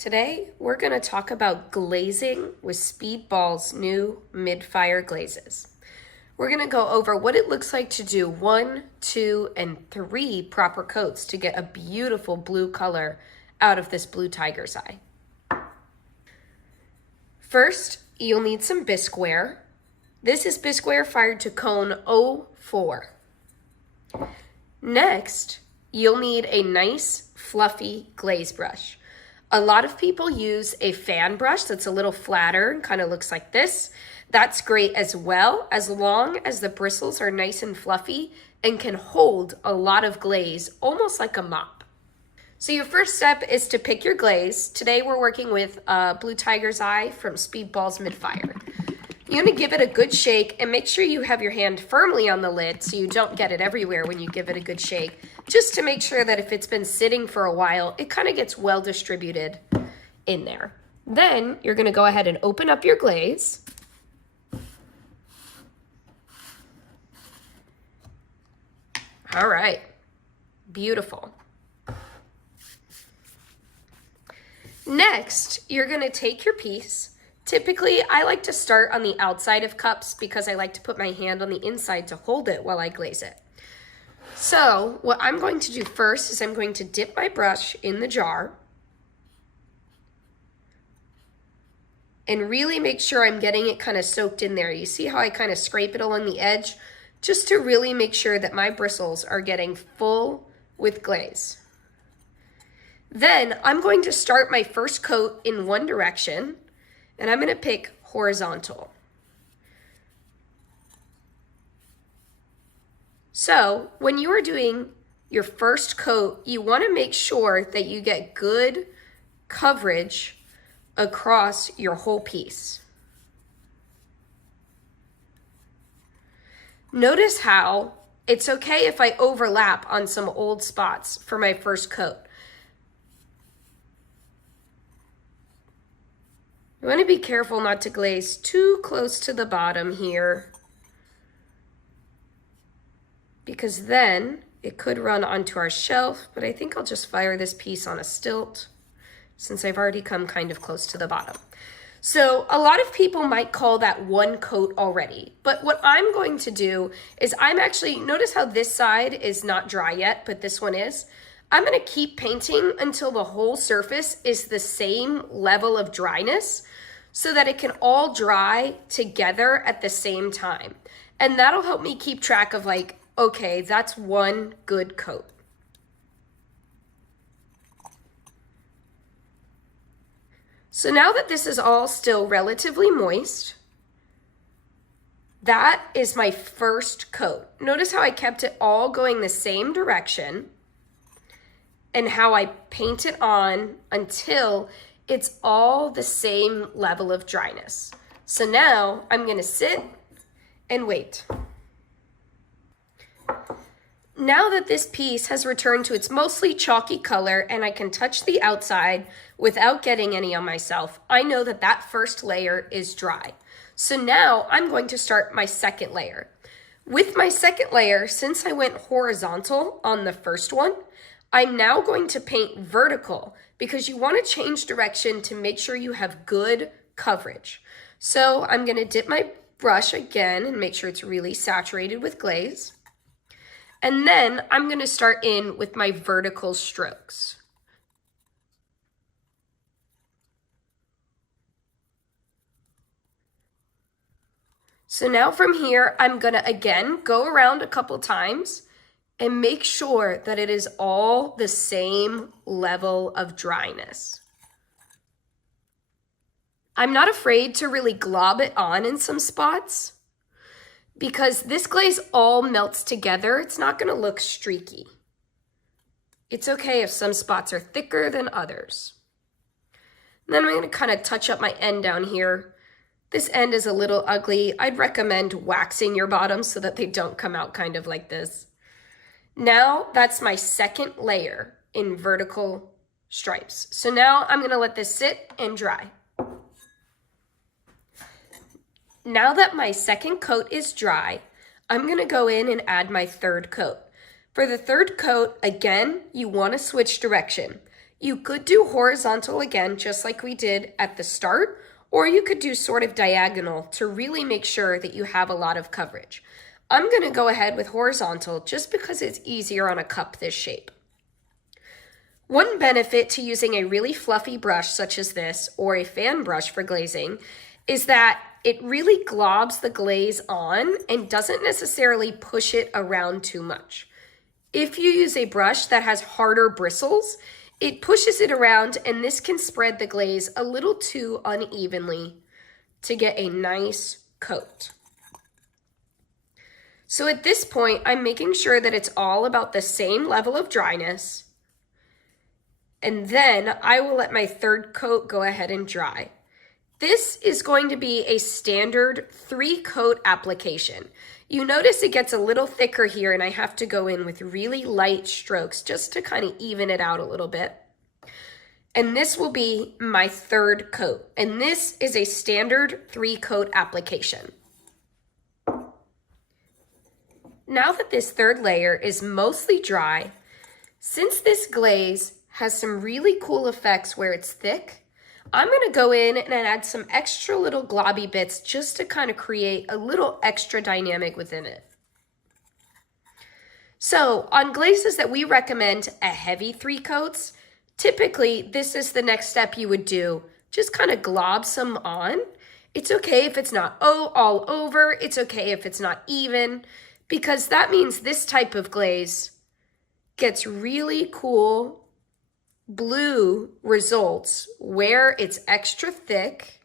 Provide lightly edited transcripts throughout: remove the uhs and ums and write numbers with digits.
Today, we're going to talk about glazing with Speedball's new Mid Fire Glazes. We're going to go over what it looks like to do 1, 2, and 3 proper coats to get a beautiful blue color out of this blue tiger's eye. First, you'll need some bisqueware. This is bisqueware fired to cone 04. Next, you'll need a nice fluffy glaze brush. A lot of people use a fan brush that's a little flatter and kind of looks like this. That's great as well, as long as the bristles are nice and fluffy and can hold a lot of glaze, almost like a mop. So your first step is to pick your glaze. Today we're working with Blue Tiger's Eye from Speedball's Mid Fire. You want to give it a good shake and make sure you have your hand firmly on the lid so you don't get it everywhere when you give it a good shake, just to make sure that if it's been sitting for a while, it kind of gets well distributed in there. Then you're going to go ahead and open up your glaze. All right, beautiful. Next, you're going to take your piece. Typically, I like to start on the outside of cups because I like to put my hand on the inside to hold it while I glaze it. So what I'm going to do first is I'm going to dip my brush in the jar and really make sure I'm getting it kind of soaked in there. You see how I kind of scrape it along the edge? Just to really make sure that my bristles are getting full with glaze. Then I'm going to start my first coat in one direction, and I'm going to pick horizontal. So when you are doing your first coat, you want to make sure that you get good coverage across your whole piece. Notice how it's okay if I overlap on some old spots for my first coat. You want to be careful not to glaze too close to the bottom here, because then it could run onto our shelf, but I think I'll just fire this piece on a stilt since I've already come kind of close to the bottom. So a lot of people might call that one coat already, but what I'm going to do is notice how this side is not dry yet, but this one is. I'm going to keep painting until the whole surface is the same level of dryness so that it can all dry together at the same time. And that'll help me keep track of okay, that's one good coat. So now that this is all still relatively moist, that is my first coat. Notice how I kept it all going the same direction and how I paint it on until it's all the same level of dryness. So now I'm going to sit and wait. Now that this piece has returned to its mostly chalky color and I can touch the outside without getting any on myself, I know that that first layer is dry. So now I'm going to start my second layer. With my second layer, since I went horizontal on the first one, I'm now going to paint vertical because you want to change direction to make sure you have good coverage. So I'm going to dip my brush again and make sure it's really saturated with glaze. And then I'm going to start in with my vertical strokes. So now from here, I'm going to again go around a couple times and make sure that it is all the same level of dryness. I'm not afraid to really glob it on in some spots because this glaze all melts together. It's not going to look streaky. It's okay if some spots are thicker than others. And then I'm going to kind of touch up my end down here. This end is a little ugly. I'd recommend waxing your bottoms so that they don't come out kind of like this. Now that's my second layer in vertical stripes. So now I'm going to let this sit and dry. Now that my second coat is dry, I'm going to go in and add my third coat. For the third coat, again, you want to switch direction. You could do horizontal again, just like we did at the start, or you could do sort of diagonal to really make sure that you have a lot of coverage. I'm going to go ahead with horizontal just because it's easier on a cup this shape. One benefit to using a really fluffy brush such as this, or a fan brush for glazing, is that it really globs the glaze on and doesn't necessarily push it around too much. If you use a brush that has harder bristles, it pushes it around and this can spread the glaze a little too unevenly to get a nice coat. So at this point, I'm making sure that it's all about the same level of dryness. And then I will let my third coat go ahead and dry. This is going to be a standard 3-coat application. You notice it gets a little thicker here and I have to go in with really light strokes just to kind of even it out a little bit. And this will be my third coat. And this is a standard 3-coat application. Now that this third layer is mostly dry, since this glaze has some really cool effects where it's thick, I'm going to go in and add some extra little globby bits just to kind of create a little extra dynamic within it. So on glazes that we recommend a heavy 3 coats, typically this is the next step you would do. Just kind of glob some on. It's okay if it's not all over. It's okay if it's not even, because that means this type of glaze gets really cool blue results where it's extra thick.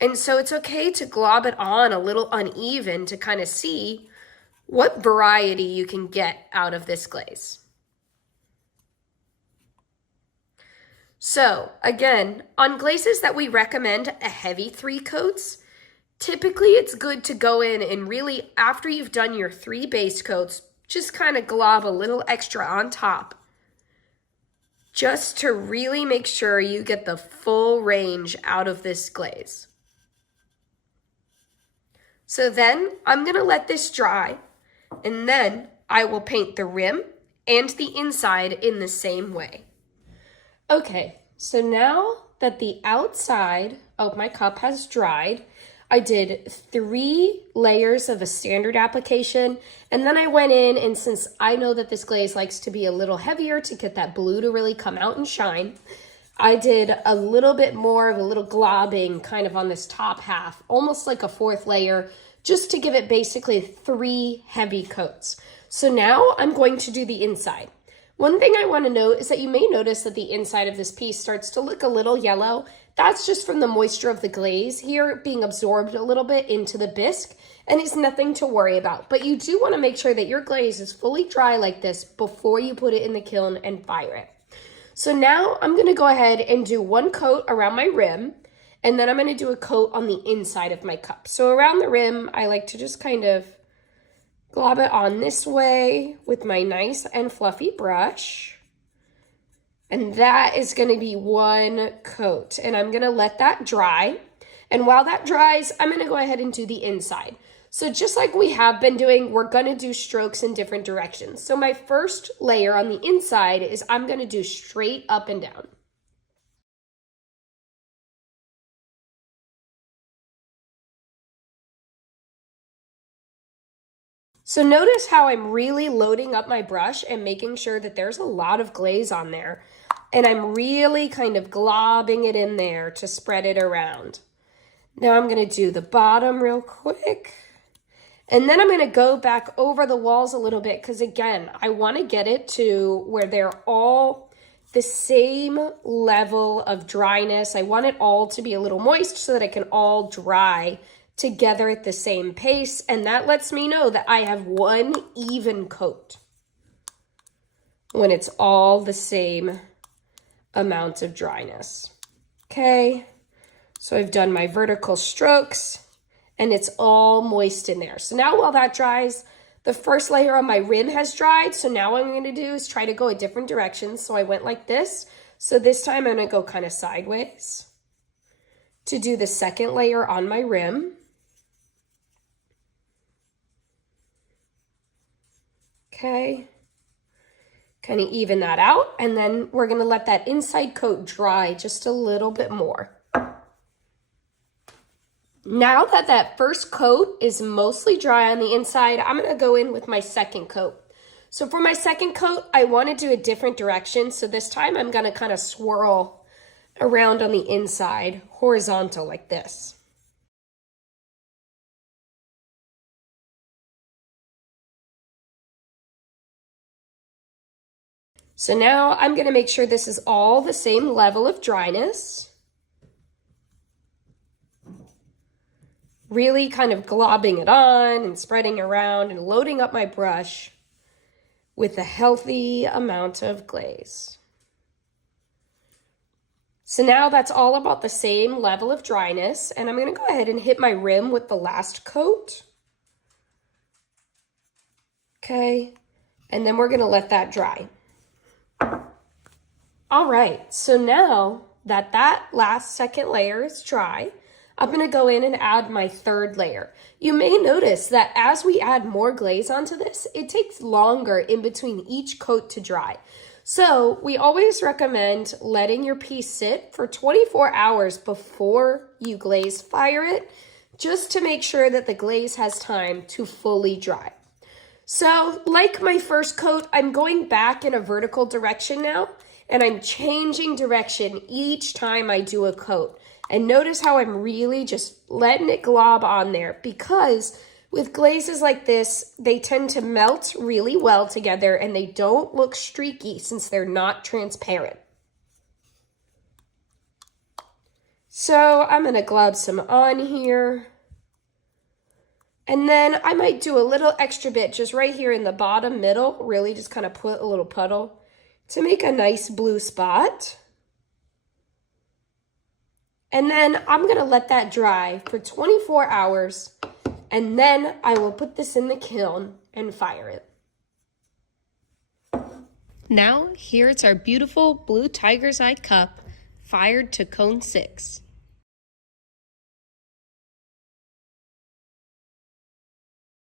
And so it's okay to glob it on a little uneven to kind of see what variety you can get out of this glaze. So again, on glazes that we recommend a heavy 3 coats, typically it's good to go in and really, after you've done your 3 base coats, just kind of glob a little extra on top, just to really make sure you get the full range out of this glaze. So then I'm gonna let this dry, and then I will paint the rim and the inside in the same way. Okay, so now that the outside of my cup has dried, I did 3 layers of a standard application, and then I went in, and since I know that this glaze likes to be a little heavier to get that blue to really come out and shine, I did a little bit more of a little globbing kind of on this top half, almost like a 4th layer, just to give it basically 3 heavy coats. So now I'm going to do the inside. One thing I want to note is that you may notice that the inside of this piece starts to look a little yellow. That's just from the moisture of the glaze here being absorbed a little bit into the bisque, and it's nothing to worry about. But you do want to make sure that your glaze is fully dry like this before you put it in the kiln and fire it. So now I'm going to go ahead and do 1 coat around my rim, and then I'm going to do a coat on the inside of my cup. So around the rim, I like to just kind of glob it on this way with my nice and fluffy brush. And that is going to be 1 coat. And I'm going to let that dry. And while that dries, I'm going to go ahead and do the inside. So just like we have been doing, we're going to do strokes in different directions. So my first layer on the inside is I'm going to do straight up and down. So notice how I'm really loading up my brush and making sure that there's a lot of glaze on there. And I'm really kind of globbing it in there to spread it around. Now I'm going to do the bottom real quick. And then I'm going to go back over the walls a little bit because, again, I want to get it to where they're all the same level of dryness. I want it all to be a little moist so that it can all dry together at the same pace, and that lets me know that I have 1 even coat when it's all the same amount of dryness. Okay, so I've done my vertical strokes and it's all moist in there. So now while that dries, the first layer on my rim has dried. So now what I'm going to do is try to go a different direction. So I went like this. So this time I'm going to go kind of sideways to do the second layer on my rim. Okay, Kind of even that out, and then we're gonna let that inside coat dry just a little bit more. Now that that first coat is mostly dry on the inside, I'm gonna go in with my second coat. So for my second coat, I wanna do a different direction. So this time I'm gonna kind of swirl around on the inside, horizontal like this. So now I'm gonna make sure this is all the same level of dryness. Really kind of globbing it on and spreading around and loading up my brush with a healthy amount of glaze. So now that's all about the same level of dryness, and I'm gonna go ahead and hit my rim with the last coat. Okay, and then we're gonna let that dry. All right, so now that that last second layer is dry, I'm gonna go in and add my third layer. You may notice that as we add more glaze onto this, it takes longer in between each coat to dry. So we always recommend letting your piece sit for 24 hours before you glaze fire it, just to make sure that the glaze has time to fully dry. So like my first coat, I'm going back in a vertical direction now, and I'm changing direction each time I do a coat. And notice how I'm really just letting it glob on there, because with glazes like this, they tend to melt really well together and they don't look streaky since they're not transparent. So I'm gonna glob some on here. And then I might do a little extra bit just right here in the bottom middle, really just kind of put a little puddle to make a nice blue spot. And then I'm gonna let that dry for 24 hours, and then I will put this in the kiln and fire it. Now, here's our beautiful blue tiger's eye cup, fired to cone 6.